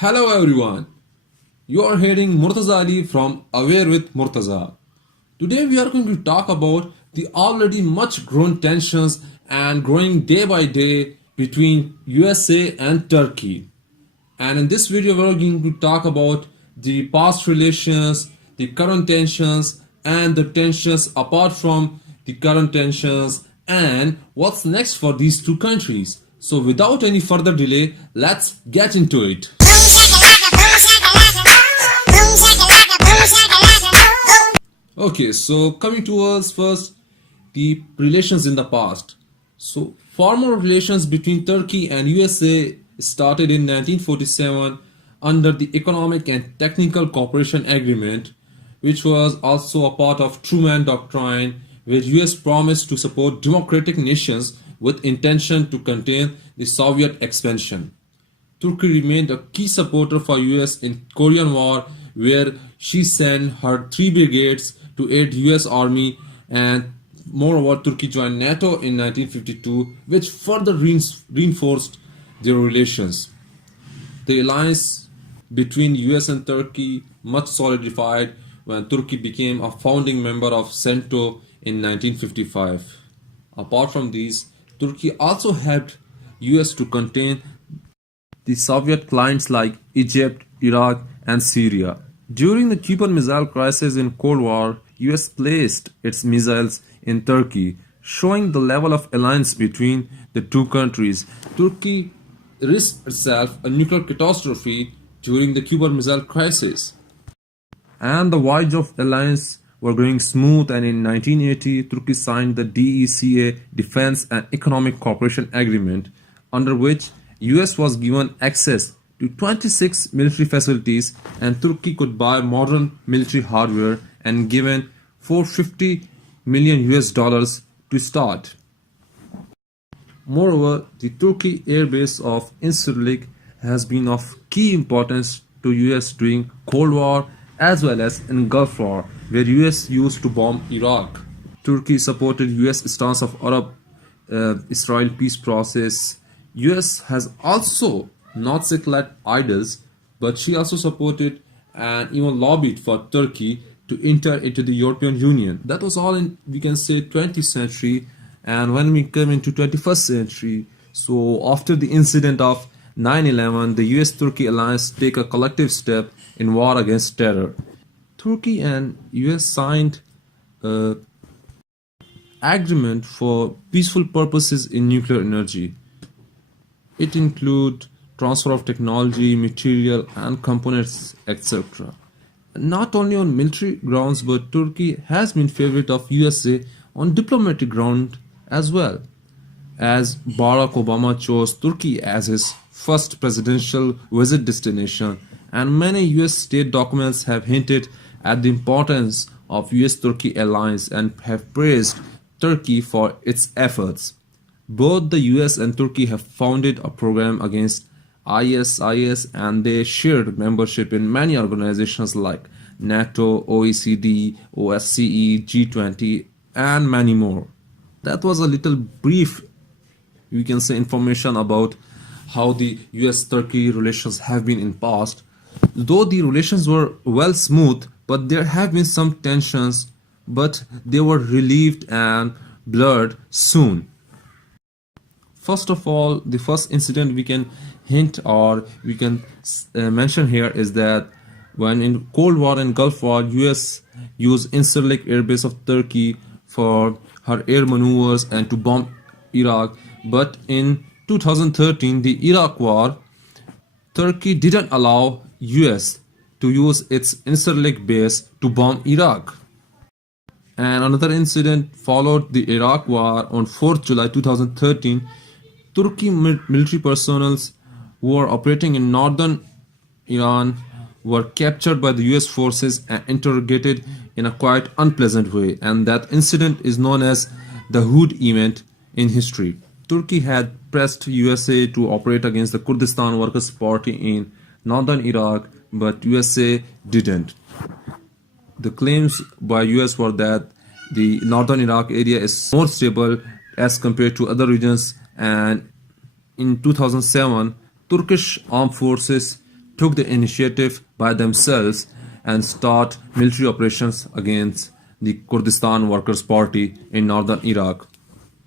Hello everyone, you are hearing Murtaza Ali from Aware with Murtaza. Today we are going to talk about the already much grown tensions and growing day by day between USA and Turkey. And in this video we are going to talk about the past relations, the current tensions and the tensions apart from the current tensions and what's next for these two countries. So without any further delay, let's get into it. Okay, so coming to us first, the relations in the past. So formal relations between Turkey and USA started in 1947 under the Economic and Technical Cooperation Agreement, which was also a part of Truman Doctrine, where US promised to support democratic nations with intention to contain the Soviet expansion. Turkey remained a key supporter for US in Korean War, where she sent her 3 brigades to aid US Army, and moreover Turkey joined NATO in 1952, which further reinforced their relations. The alliance between US and Turkey much solidified when Turkey became a founding member of NATO in 1955. Apart from these, Turkey also helped US to contain the Soviet clients like Egypt, Iraq, and Syria. During the Cuban Missile Crisis in Cold War, US placed its missiles in Turkey, showing the level of alliance between the two countries. Turkey risked itself a nuclear catastrophe during the Cuban Missile Crisis. And the voyage of alliance were going smooth, and in 1980, Turkey signed the DECA Defense and Economic Cooperation Agreement, under which US was given access to 26 military facilities, and Turkey could buy modern military hardware and given $450 million to start. Moreover, the Turkey airbase of Incirlik has been of key importance to US during Cold War as well as in Gulf War, where US used to bomb Iraq. Turkey supported US stance of Arab-Israel peace process. US has also not secularized idols, but she also supported and even lobbied for Turkey to enter into the European Union. That was all in, we can say, 20th century. And when we come into 21st century, so after the incident of 9/11, the US-Turkey alliance take a collective step in war against terror. Turkey and US signed an agreement for peaceful purposes in nuclear energy. It includes transfer of technology, material and components, etc. Not only on military grounds, but Turkey has been favorite of USA on diplomatic ground as well, as Barack Obama chose Turkey as his first presidential visit destination, and many US state documents have hinted at the importance of US-Turkey alliance and have praised Turkey for its efforts. Both the US and Turkey have founded a program against ISIS, and they shared membership in many organizations like NATO, OECD, OSCE, G20, and many more. That was a little brief, we can say, information about how the US-Turkey relations have been in past. Though the relations were well smooth, but there have been some tensions, but they were relieved and blurred soon. First of all, the first incident we can hint or we can mention here is that when in Cold War and Gulf War, US used Incirlik airbase of Turkey for her air maneuvers and to bomb Iraq. But in 2013, the Iraq War, Turkey didn't allow US to use its Incirlik base to bomb Iraq. And another incident followed the Iraq War on 4th July 2013. Turkey military personnel who were operating in northern Iran were captured by the US forces and interrogated in a quite unpleasant way, and that incident is known as the Hood event in history. Turkey had pressed USA to operate against the Kurdistan Workers' Party in northern Iraq, but USA didn't. The claims by US were that the northern Iraq area is more stable as compared to other regions, and in 2007 Turkish armed forces took the initiative by themselves and start military operations against the Kurdistan Workers' Party in northern Iraq.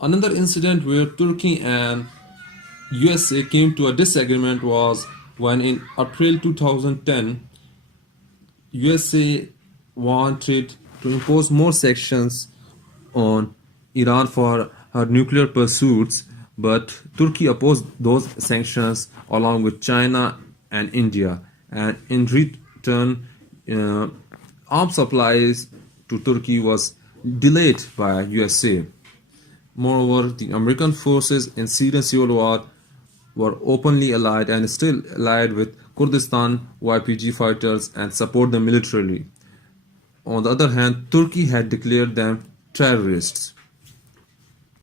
Another incident where Turkey and USA came to a disagreement was when in April 2010, USA wanted to impose more sanctions on Iran for her nuclear pursuits, but Turkey opposed those sanctions along with China and India, and in return, arms supplies to Turkey was delayed by USA. Moreover, the American forces in Syrian civil war were openly allied and still allied with Kurdistan YPG fighters and support them militarily. On the other hand, Turkey had declared them terrorists.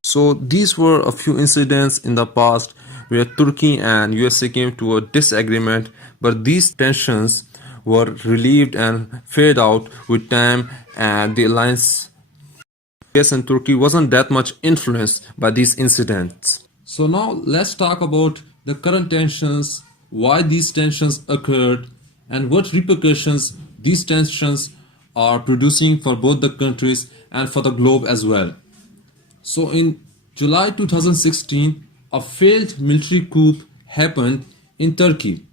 So these were a few incidents in the past where Turkey and USA came to a disagreement, but these tensions were relieved and fade out with time, and the alliance US and Turkey wasn't that much influenced by these incidents. So now let's talk about the current tensions, why these tensions occurred, and what repercussions these tensions are producing for both the countries and for the globe as well. So in July 2016, a failed military coup happened in Turkey.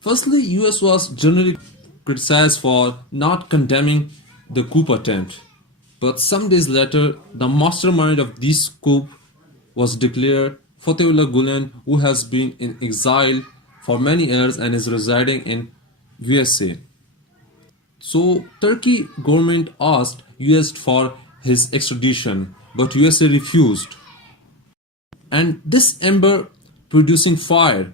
Firstly, US was generally criticized for not condemning the coup attempt. But some days later, the mastermind of this coup was declared Fethullah Gulen, who has been in exile for many years and is residing in USA. So Turkey government asked US for his extradition, but USA refused. And this ember producing fire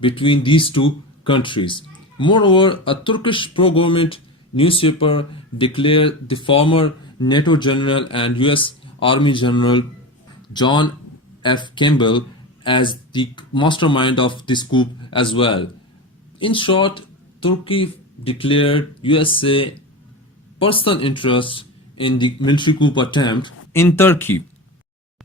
between these two countries. Moreover, a Turkish pro-government newspaper declared the former NATO general and US Army General John F. Campbell as the mastermind of this coup as well. In short, Turkey declared USA personal interest in the military coup attempt in Turkey.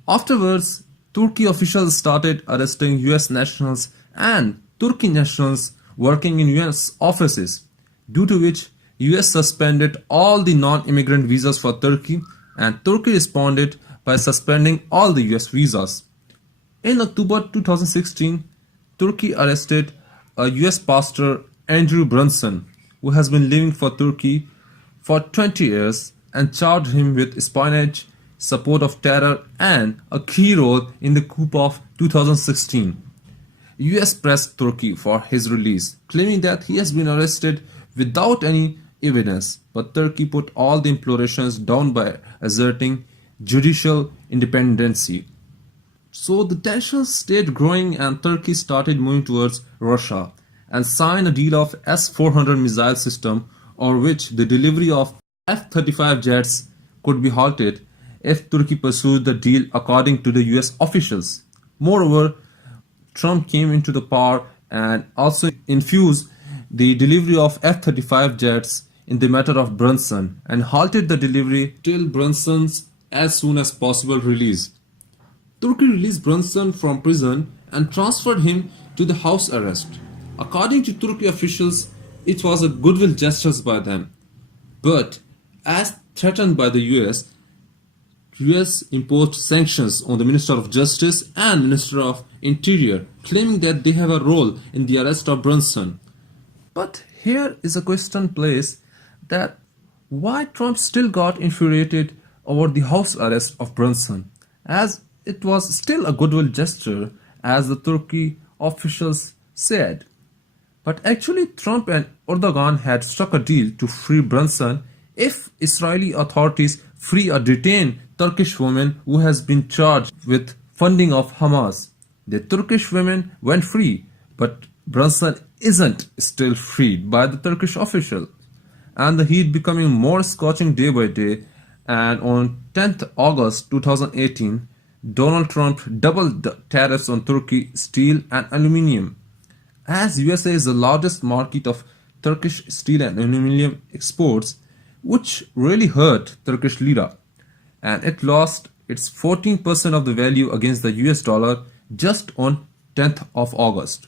Afterwards, Turkey officials started arresting US nationals and Turkey nationals working in US offices, due to which US suspended all the non-immigrant visas for Turkey, and Turkey responded by suspending all the US visas. In October 2016, Turkey arrested a US pastor, Andrew Brunson, who has been living for Turkey for 20 years, and charged him with espionage, support of terror, and a key role in the coup of 2016. US pressed Turkey for his release, claiming that he has been arrested without any evidence, but Turkey put all the implorations down by asserting judicial independency. So the tensions stayed growing, and Turkey started moving towards Russia and signed a deal of S-400 missile system, or which the delivery of F-35 jets could be halted if Turkey pursued the deal according to the US officials. Moreover, Trump came into the power and also infused the delivery of F-35 jets in the matter of Brunson and halted the delivery till Brunson's as soon as possible release. Turkey released Brunson from prison and transferred him to the house arrest. According to Turkey officials, it was a goodwill gesture by them. But as threatened by the US imposed sanctions on the Minister of Justice and Minister of Interior, claiming that they have a role in the arrest of Brunson. But here is a question placed that why Trump still got infuriated over the house arrest of Brunson, as it was still a goodwill gesture, as the Turkey officials said. But actually, Trump and Erdogan had struck a deal to free Brunson if Israeli authorities free a detained Turkish woman who has been charged with funding of Hamas. The Turkish women went free, but Brunson isn't still freed by the Turkish official. And the heat becoming more scorching day by day, and on 10th August 2018, Donald Trump doubled the tariffs on Turkey steel and aluminium. As USA is the largest market of Turkish steel and aluminium exports, which really hurt Turkish lira, and it lost its 14% of the value against the US dollar just on 10th of August.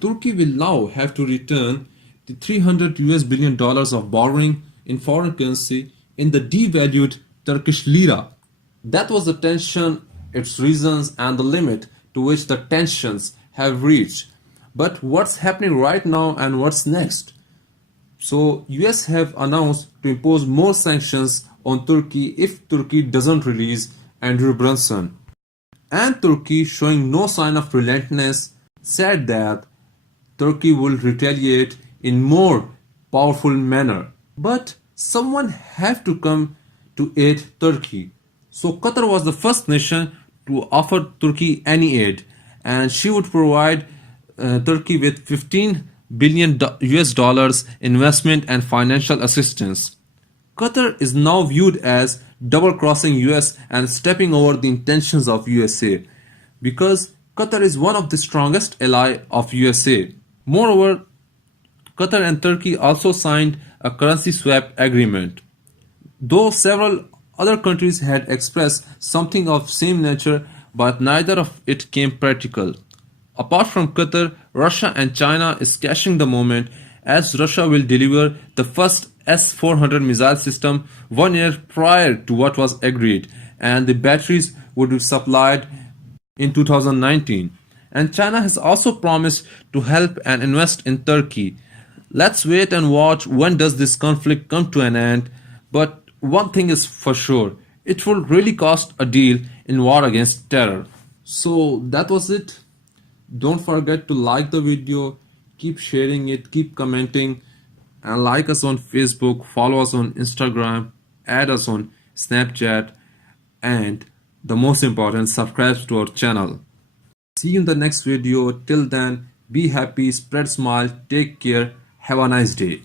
Turkey will now have to return the 300 US billion dollars of borrowing in foreign currency in the devalued Turkish lira. That was the tension, its reasons, and the limit to which the tensions have reached. But what's happening right now and what's next? So US have announced to impose more sanctions on Turkey if Turkey doesn't release Andrew Brunson. And Turkey, showing no sign of relentlessness, said that Turkey will retaliate in more powerful manner. But someone had to come to aid Turkey. So Qatar was the first nation to offer Turkey any aid, and she would provide Turkey with 15 billion US dollars investment and financial assistance. Qatar is now viewed as double-crossing US and stepping over the intentions of USA because Qatar is one of the strongest ally of USA. Moreover, Qatar and Turkey also signed a currency swap agreement. Though several other countries had expressed something of same nature, but neither of it came practical. Apart from Qatar, Russia and China is cashing the moment as Russia will deliver the first S-400 missile system 1 year prior to what was agreed, and the batteries would be supplied in 2019. And China has also promised to help and invest in Turkey. Let's wait and watch when does this conflict come to an end, but one thing is for sure, it will really cost a deal in war against terror. So that was it. Don't forget to like the video, keep sharing it, keep commenting, and like us on Facebook, follow us on Instagram, add us on Snapchat, and the most important, subscribe to our channel. See you in the next video. Till then, be happy, spread smile, take care, have a nice day.